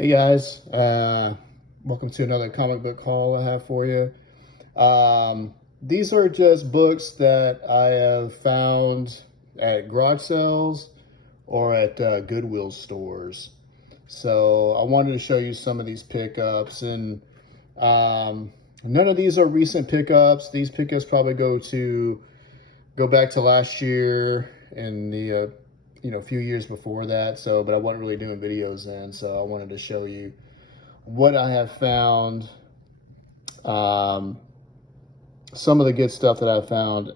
Hey guys, welcome to another comic book haul I have for you. These are just books that I have found at garage sales or at Goodwill stores. So I wanted to show you some of these pickups, and none of these are recent pickups. These pickups probably go back to last year and the few years before that. So, but I wasn't really doing videos then, so I wanted to show you what I have found. Some of the good stuff that I found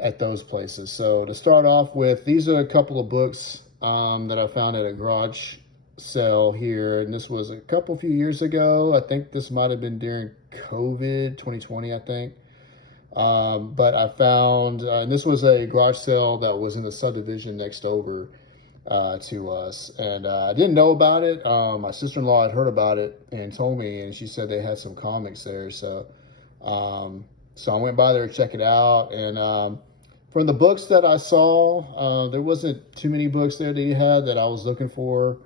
at those places. So to start off with, these are a couple of books that I found at a garage sale here, and this was a few years ago. I think this might have been during COVID 2020, I think. But I found, and this was a garage sale that was in the subdivision next over to us, and I didn't know about it. My sister-in-law had heard about it and told me, and she said they had some comics there. So I went by there to check it out, and from the books that I saw, there wasn't too many books there that he had that I was looking for.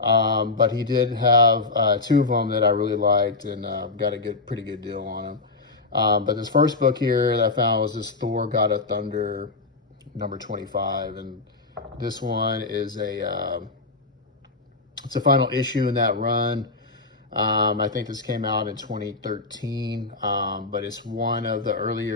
But he did have two of them that I really liked, and got a pretty good deal on them. But this first book here that I found was this Thor God of Thunder number 25, and this one is it's a final issue in that run. I think this came out in 2013, but it's one of the early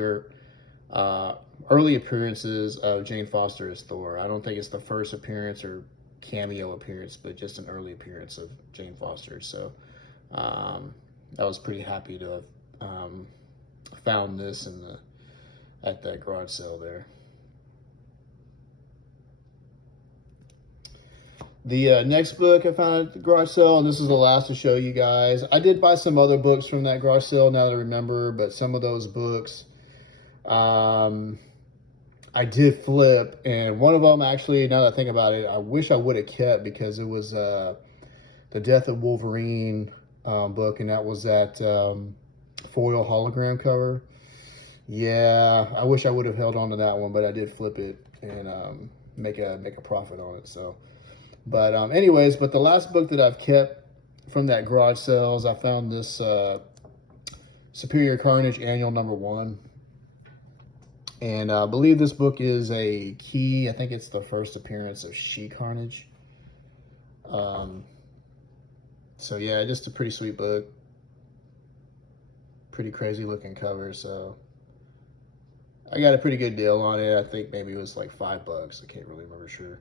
appearances of Jane Foster as Thor. I don't think it's the first appearance or cameo appearance, but just an early appearance of Jane Foster. So I was pretty happy to have found this at that garage sale there. The next book I found at the garage sale, and this is the last to show you guys. I did buy some other books from that garage sale now that I remember, but some of those books I did flip, and one of them actually, now that I think about it, I wish I would have kept, because it was the Death of Wolverine book, and that was that foil hologram cover. Yeah, I wish I would have held on to that one, but I did flip it and make a profit on it. So, but anyways, but the last book that I've kept from that garage sales, I found this Superior Carnage Annual number 1. And I believe this book is a key. I think it's the first appearance of She-Carnage. So yeah, just a pretty sweet book. Pretty crazy looking cover. So I got a pretty good deal on it. I think maybe it was like $5. I can't really remember sure.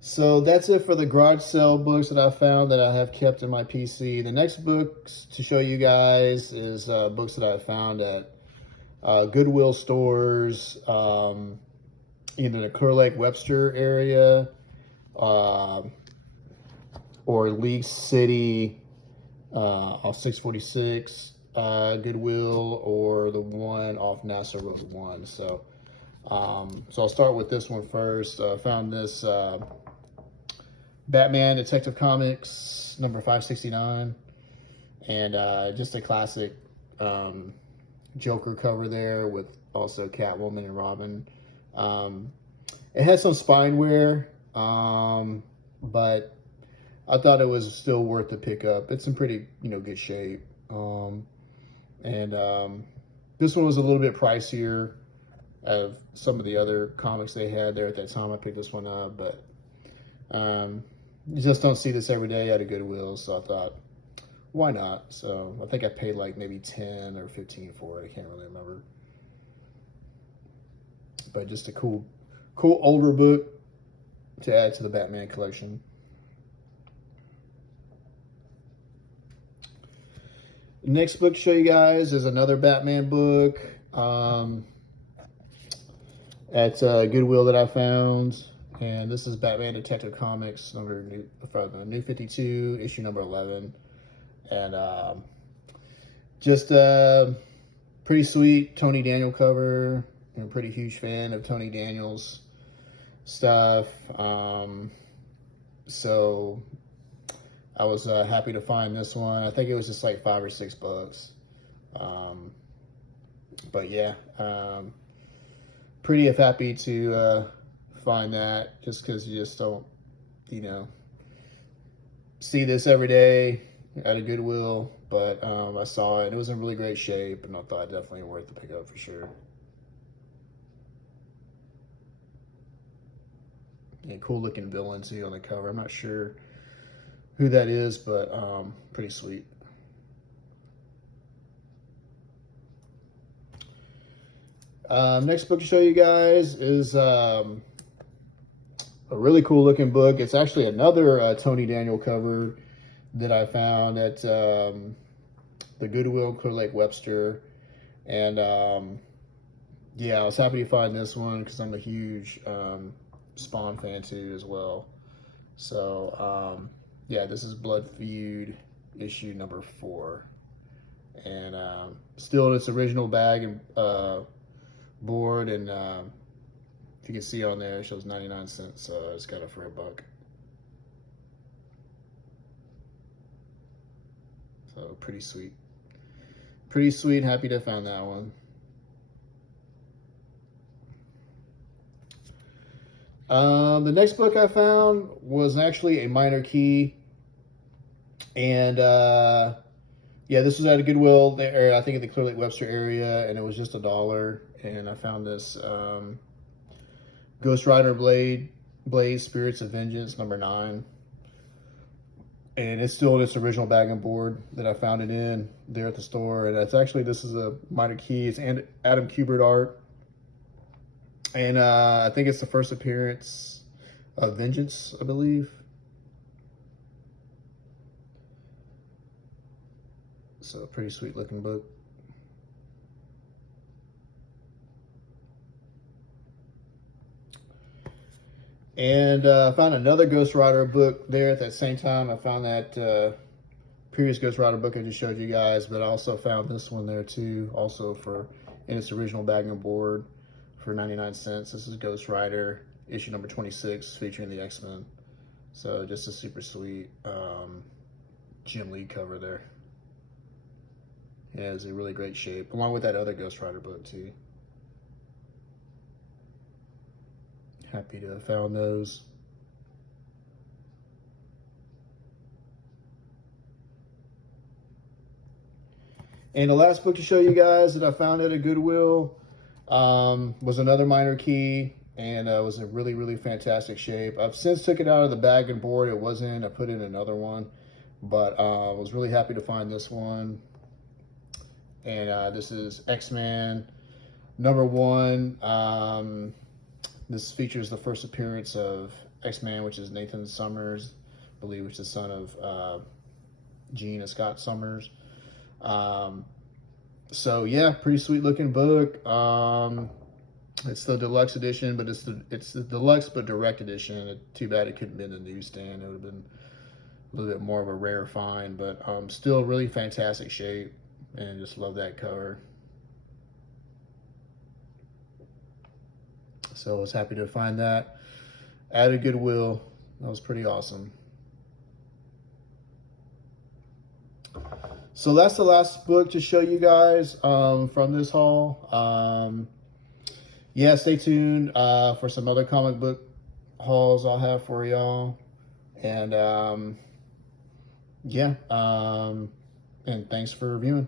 So that's it for the garage sale books that I found that I have kept in my PC. The next books to show you guys is books that I found at Goodwill stores, either the Clear Lake Webster area or League City off 646 Goodwill, or the one off Nassau Road 1. So I'll start with this one first. I found this Batman Detective Comics number 569, and just a classic Joker cover there with also Catwoman and Robin. It has some spine wear, but I thought it was still worth the pickup. It's in pretty good shape. This one was a little bit pricier of some of the other comics they had there at that time. I picked this one up, but you just don't see this every day at a Goodwill, so I thought, why not? So I think I paid like maybe 10 or 15 for it. I can't really remember. But just a cool older book to add to the Batman collection. Next book to show you guys is another Batman book at Goodwill that I found. And this is Batman Detective Comics New 52, issue number 11. And just a pretty sweet Tony Daniel cover. I'm a pretty huge fan of Tony Daniel's stuff. So I was happy to find this one. I think it was just like $5 or $6. But yeah, pretty happy to find that, just because you just don't, you know, see this every day at a Goodwill. But I saw it, and it was in really great shape, and I thought definitely worth the pickup for sure. Yeah, cool looking villain too on the cover. I'm not sure who that is, but pretty sweet. Next book to show you guys is a really cool looking book. It's actually another Tony Daniel cover that I found at the Goodwill, Clear Lake, Webster. And yeah, I was happy to find this one because I'm a huge Spawn fan too as well. So yeah, this is Blood Feud issue number 4. And still in its original bag and board, and if you can see on there, it shows 99 cents, so it's got it for $1. So pretty sweet. Pretty sweet. Happy to have found that one. The next book I found was actually a minor key, and yeah, this was at a Goodwill there, I think at the Clear Lake Webster area, and it was just $1. And I found this Ghost Rider Blaze Spirits of Vengeance number 9. And it's still in its original bag and board that I found it in there at the store. And it's actually, this is a minor key. It's Adam Kubert art. And I think it's the first appearance of Vengeance, I believe. So pretty sweet looking book. And I found another Ghost Rider book there at that same time. I found that previous Ghost Rider book I just showed you guys, but I also found this one there too, also in its original bag and board for 99 cents. This is Ghost Rider issue number 26 featuring the X-Men. So just a super sweet Jim Lee cover there. Yeah, it's in really great shape, along with that other Ghost Rider book too. Happy to have found those. And the last book to show you guys that I found at a Goodwill was another minor key, and was in really, really fantastic shape. I've since took it out of the bag and board it was in. I put in another one, but I was really happy to find this one. And this is X-Men number 1. This features the first appearance of X-Man, which is Nathan Summers, I believe, which is the son of Gene and Scott Summers. So yeah, pretty sweet looking book. It's the deluxe edition, but it's the deluxe but direct edition. Too bad it couldn't be in the newsstand. It would have been a little bit more of a rare find, but still really fantastic shape, and just love that cover. So I was happy to find that at a Goodwill. That was pretty awesome. So that's the last book to show you guys from this haul. Yeah, stay tuned for some other comic book hauls I'll have for y'all. And yeah, and thanks for viewing.